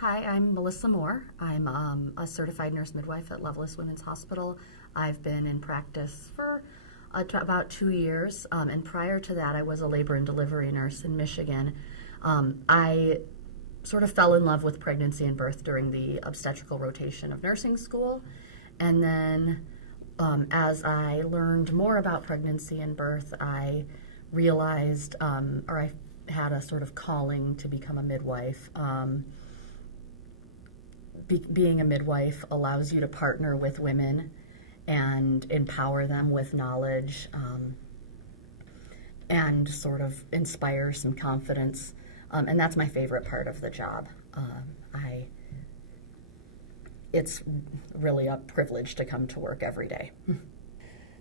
Hi, I'm Melissa Moore. I'm a certified nurse midwife at Lovelace Women's Hospital. I've been in practice for about 2 years, and prior to that, I was a labor and delivery nurse in Michigan. I sort of fell in love with pregnancy and birth during the obstetrical rotation of nursing school, and then as I learned more about pregnancy and birth, I realized, or I had a sort of calling to become a midwife. Being a midwife allows you to partner with women and empower them with knowledge, and sort of inspire some confidence. And that's my favorite part of the job. It's really a privilege to come to work every day.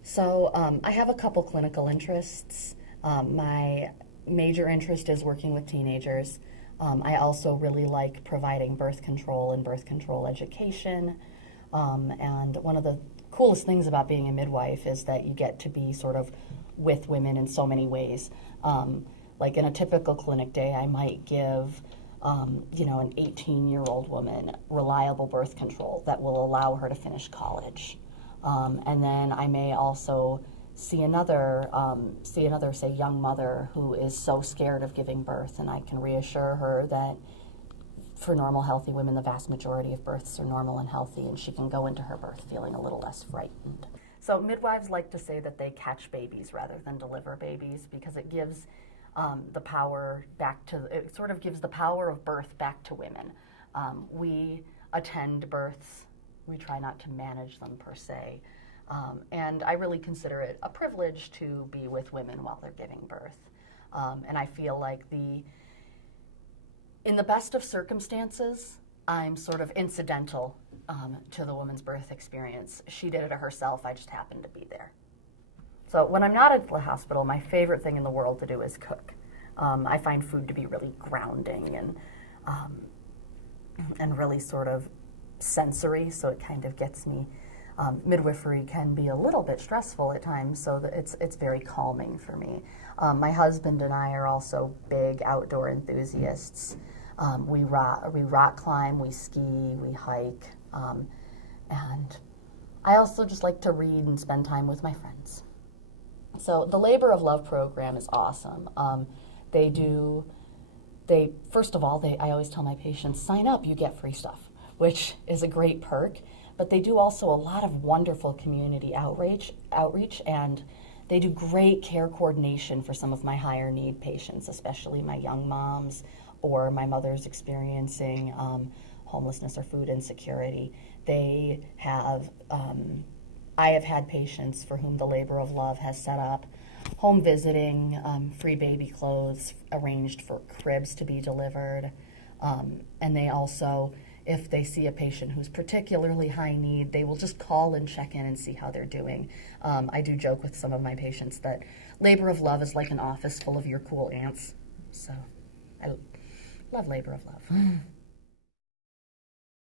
So I have a couple clinical interests. My major interest is working with teenagers. I also really like providing birth control and birth control education. And one of the coolest things about being a midwife is that you get to be sort of with women in so many ways. Like in a typical clinic day, I might give an 18-year-old woman reliable birth control that will allow her to finish college. And then I may also see another, say, young mother who is so scared of giving birth, and I can reassure her that for normal, healthy women, the vast majority of births are normal and healthy, and she can go into her birth feeling a little less frightened. So midwives like to say that they catch babies rather than deliver babies because it gives the power back to, it sort of gives the power of birth back to women. We attend births. We try not to manage them per se. And I really consider it a privilege to be with women while they're giving birth. And I feel like in the best of circumstances, I'm sort of incidental to the woman's birth experience. She did it herself, I just happened to be there. So when I'm not at the hospital, my favorite thing in the world to do is cook. I find food to be really grounding and really sort of sensory, so it kind of gets me. Midwifery can be a little bit stressful at times, so that it's very calming for me. My husband and I are also big outdoor enthusiasts. We rock climb, we ski, we hike, and I also just like to read and spend time with my friends. So the Labor of Love program is awesome. First of all, I always tell my patients, sign up, you get free stuff, which is a great perk. But they do also a lot of wonderful community outreach, and they do great care coordination for some of my higher need patients, especially my young moms or my mothers experiencing homelessness or food insecurity. I have had patients for whom the Labor of Love has set up home visiting, free baby clothes, arranged for cribs to be delivered, and they also, if they see a patient who's particularly high need, they will just call and check in and see how they're doing. I do joke with some of my patients that Labor of Love is like an office full of your cool aunts. So I love Labor of Love.